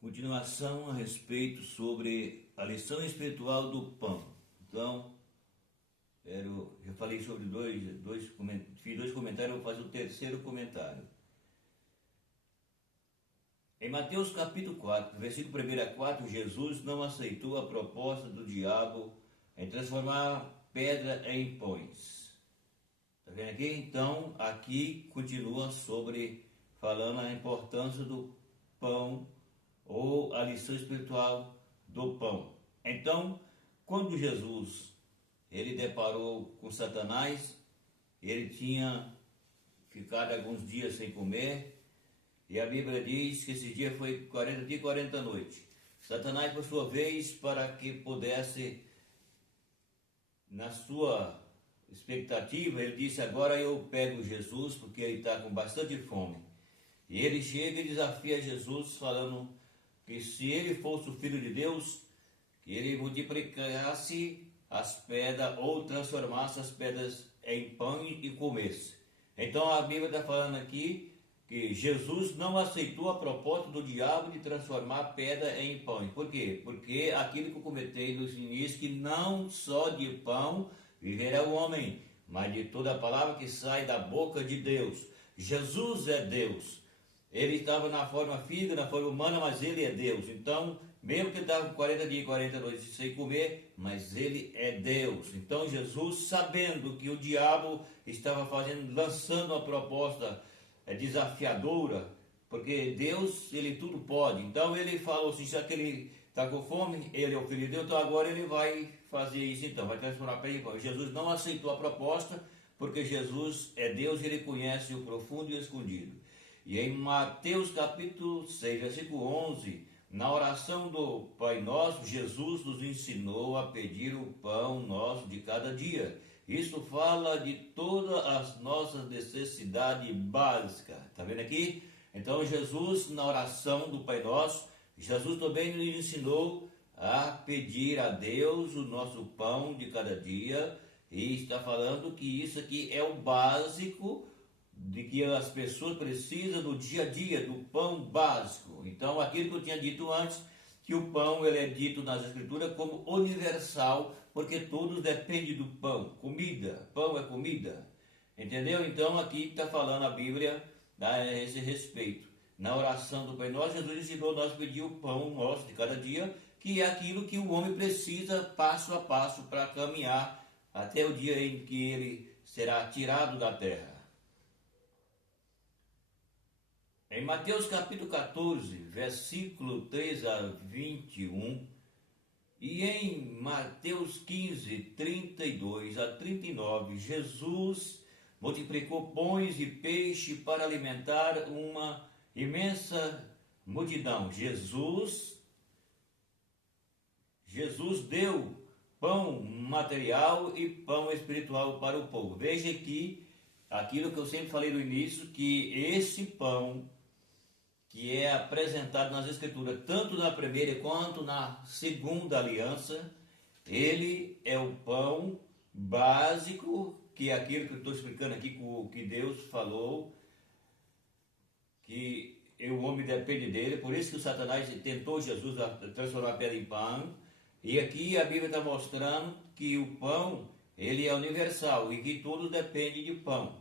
Continuação a respeito sobre a lição espiritual do pão. Então, já falei sobre fiz dois comentários, vou fazer o terceiro comentário. Em Mateus capítulo 4, versículo 1 a 4, Jesus não aceitou a proposta do diabo em transformar pedra em pães. Está vendo aqui? Então, aqui continua falando a importância do pão, ou a lição espiritual do pão. Então, quando Jesus ele deparou com Satanás, ele tinha ficado alguns dias sem comer, e a Bíblia diz que esse dia foi 40 dias e 40 noites. Satanás, por sua vez, para que pudesse, na sua expectativa, ele disse: agora eu pego Jesus, porque ele está com bastante fome. E ele chega e desafia Jesus, falando que se ele fosse o Filho de Deus, que ele multiplicasse as pedras ou transformasse as pedras em pão e comesse. Então a Bíblia está falando aqui que Jesus não aceitou a proposta do diabo de transformar pedra em pão. Por quê? Porque aquilo que eu comentei no início, que não só de pão viverá o homem, mas de toda a palavra que sai da boca de Deus. Jesus é Deus. Ele estava na forma física, na forma humana, mas ele é Deus. Então, mesmo que ele estava com 40 dias e 40 noites sem comer, mas ele é Deus. Então, Jesus, sabendo que o diabo estava lançando uma proposta desafiadora, porque Deus, ele tudo pode. Então, ele falou assim: já que ele está com fome, ele é o Filho de Deus, então agora ele vai fazer isso, então, vai transformar a pedra em pão. Jesus não aceitou a proposta, porque Jesus é Deus e ele conhece o profundo e o escondido. E em Mateus capítulo 6, versículo 11, na oração do Pai Nosso, Jesus nos ensinou a pedir o pão nosso de cada dia. Isso fala de todas as nossas necessidades básicas. Está vendo aqui? Então Jesus, na oração do Pai Nosso, Jesus também nos ensinou a pedir a Deus o nosso pão de cada dia. E está falando que isso aqui é o básico de que as pessoas precisam do dia a dia, do pão básico. Então, aquilo que eu tinha dito antes, que o pão ele é dito nas Escrituras como universal, porque todos dependem do pão. Comida, pão é comida. Entendeu? Então, aqui está falando a Bíblia a esse respeito. Na oração do Pai Nosso, Jesus ensinou nós a pedir o pão nosso de cada dia, que é aquilo que o homem precisa passo a passo para caminhar até o dia em que ele será tirado da terra. Em Mateus capítulo 14, versículo 3 a 21, e em Mateus 15, 32 a 39, Jesus multiplicou pães e peixe para alimentar uma imensa multidão. Jesus deu pão material e pão espiritual para o povo. Veja aqui aquilo que eu sempre falei no início, que esse pão que é apresentado nas Escrituras, tanto na primeira quanto na segunda aliança, ele é o pão básico, que é aquilo que eu estou explicando aqui, que Deus falou, que o homem depende dele. Por isso que o Satanás tentou Jesus a transformar a pedra em pão. E aqui a Bíblia está mostrando que o pão, ele é universal e que tudo depende de pão.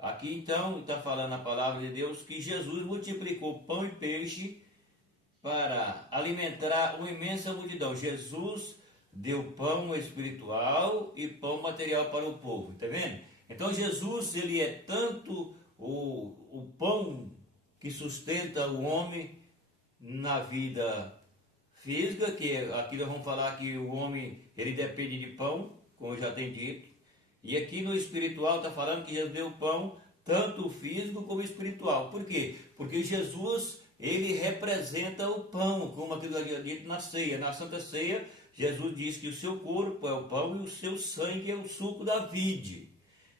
Aqui então está falando a palavra de Deus que Jesus multiplicou pão e peixe para alimentar uma imensa multidão. Jesus deu pão espiritual e pão material para o povo, está vendo? Então Jesus, ele é tanto o pão que sustenta o homem na vida física, que aqui nós vamos falar que o homem ele depende de pão, como eu já tenho dito. E aqui no espiritual está falando que Jesus deu pão, tanto físico como espiritual. Por quê? Porque Jesus, ele representa o pão, como aquilo que eu dito na ceia. Na Santa Ceia, Jesus diz que o seu corpo é o pão e o seu sangue é o suco da vide.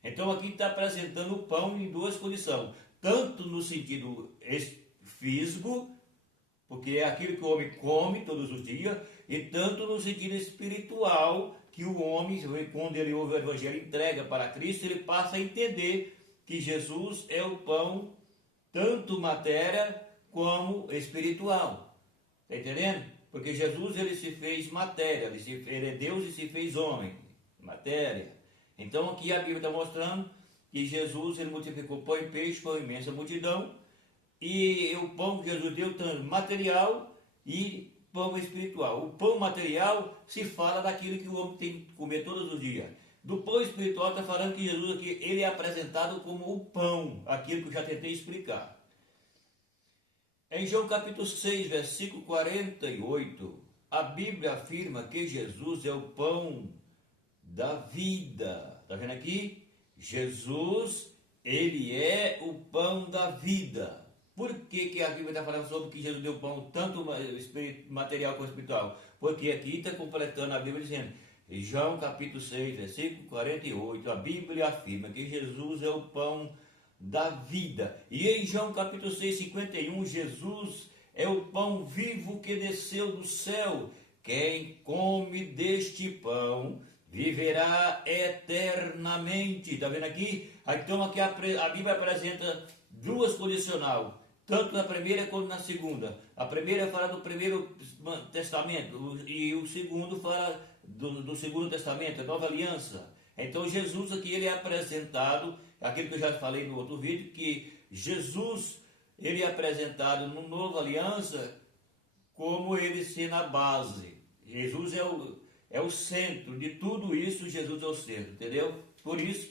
Então aqui está apresentando o pão em duas condições. Tanto no sentido físico, porque é aquilo que o homem come todos os dias, e tanto no sentido espiritual, que o homem, quando ele ouve o Evangelho, entrega para Cristo, ele passa a entender que Jesus é o pão, tanto matéria como espiritual. Está entendendo? Porque Jesus, ele se fez matéria, ele é Deus e se fez homem, matéria. Então aqui a Bíblia está mostrando que Jesus, ele multiplicou pão e peixe para uma imensa multidão, e o pão que Jesus deu, tanto material e pão espiritual. O pão material se fala daquilo que o homem tem que comer todos os dias. Do pão espiritual está falando que Jesus aqui, ele é apresentado como o pão, aquilo que eu já tentei explicar. Em João capítulo 6, versículo 48, a Bíblia afirma que Jesus é o pão da vida. Está vendo aqui? Jesus, ele é o pão da vida. Por que a Bíblia está falando sobre que Jesus deu pão, tanto material como espiritual? Porque aqui está completando a Bíblia dizendo, em João capítulo 6, versículo 48, a Bíblia afirma que Jesus é o pão da vida. E em João capítulo 6, 51, Jesus é o pão vivo que desceu do céu. Quem come deste pão viverá eternamente. Está vendo aqui? Então aqui a Bíblia apresenta duas condicionais, tanto na primeira quanto na segunda. A primeira fala do primeiro testamento e o segundo fala do segundo testamento, a nova aliança. Então Jesus aqui, ele é apresentado, aquilo que eu já falei no outro vídeo, que Jesus, ele é apresentado no nova aliança como ele sendo a base. Jesus é o centro de tudo isso, Jesus é o centro, entendeu? Por isso,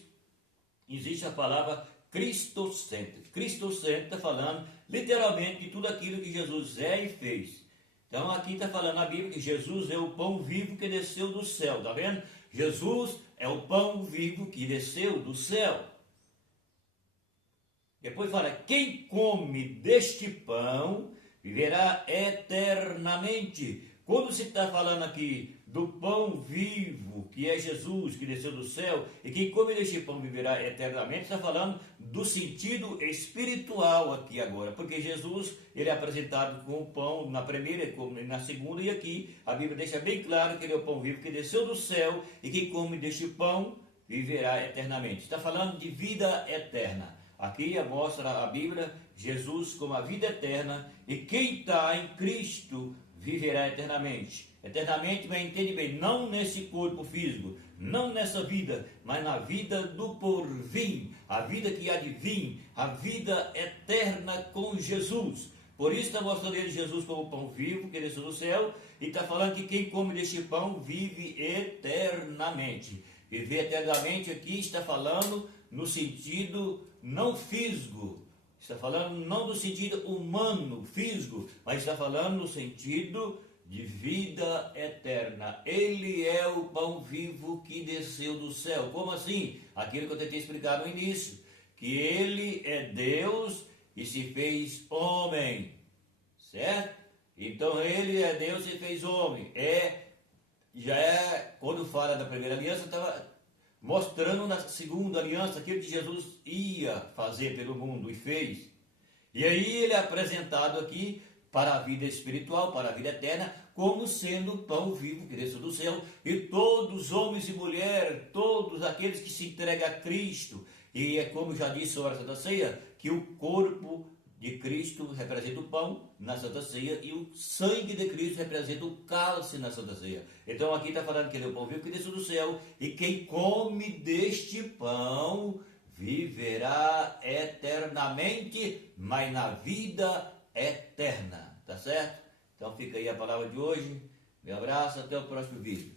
existe a palavra cristocêntrico. Cristocêntrico está falando literalmente de tudo aquilo que Jesus é e fez. Então aqui está falando na Bíblia que Jesus é o pão vivo que desceu do céu, está vendo? Jesus é o pão vivo que desceu do céu. Depois fala, quem come deste pão viverá eternamente. Quando se está falando aqui do pão vivo, que é Jesus, que desceu do céu, e quem come deste pão viverá eternamente, está falando do sentido espiritual aqui agora, porque Jesus, ele é apresentado com o pão na primeira e na segunda, e aqui a Bíblia deixa bem claro que ele é o pão vivo que desceu do céu, e quem come deste pão viverá eternamente. Está falando de vida eterna. Aqui mostra a Bíblia Jesus como a vida eterna, e quem está em Cristo viverá eternamente. Eternamente, mas entende bem, não nesse corpo físico, não nessa vida, mas na vida do porvir, a vida que há de vir, a vida eterna com Jesus. Por isso está mostrando ele Jesus como pão vivo que desceu do céu, e está falando que quem come deste pão vive eternamente. Viver eternamente aqui está falando no sentido não físico, está falando não no sentido humano, físico, mas está falando no sentido de vida eterna. Ele é o pão vivo que desceu do céu. Como assim? Aquilo que eu tentei explicar no início, que ele é Deus e se fez homem, certo? Então ele é Deus e se fez homem. Quando fala da primeira aliança, estava mostrando na segunda aliança aquilo que Jesus ia fazer pelo mundo e fez. E aí ele é apresentado aqui para a vida espiritual, para a vida eterna, como sendo o pão vivo que desceu do céu. E todos, homens e mulheres, todos aqueles que se entregam a Cristo, e é como já disse a Santa Ceia, que o corpo de Cristo representa o pão na Santa Ceia e o sangue de Cristo representa o cálice na Santa Ceia. Então aqui está falando que ele é o pão vivo que desceu do céu, e quem come deste pão viverá eternamente, mas na vida eterna, tá certo? Então fica aí a palavra de hoje, meu abraço, até o próximo vídeo.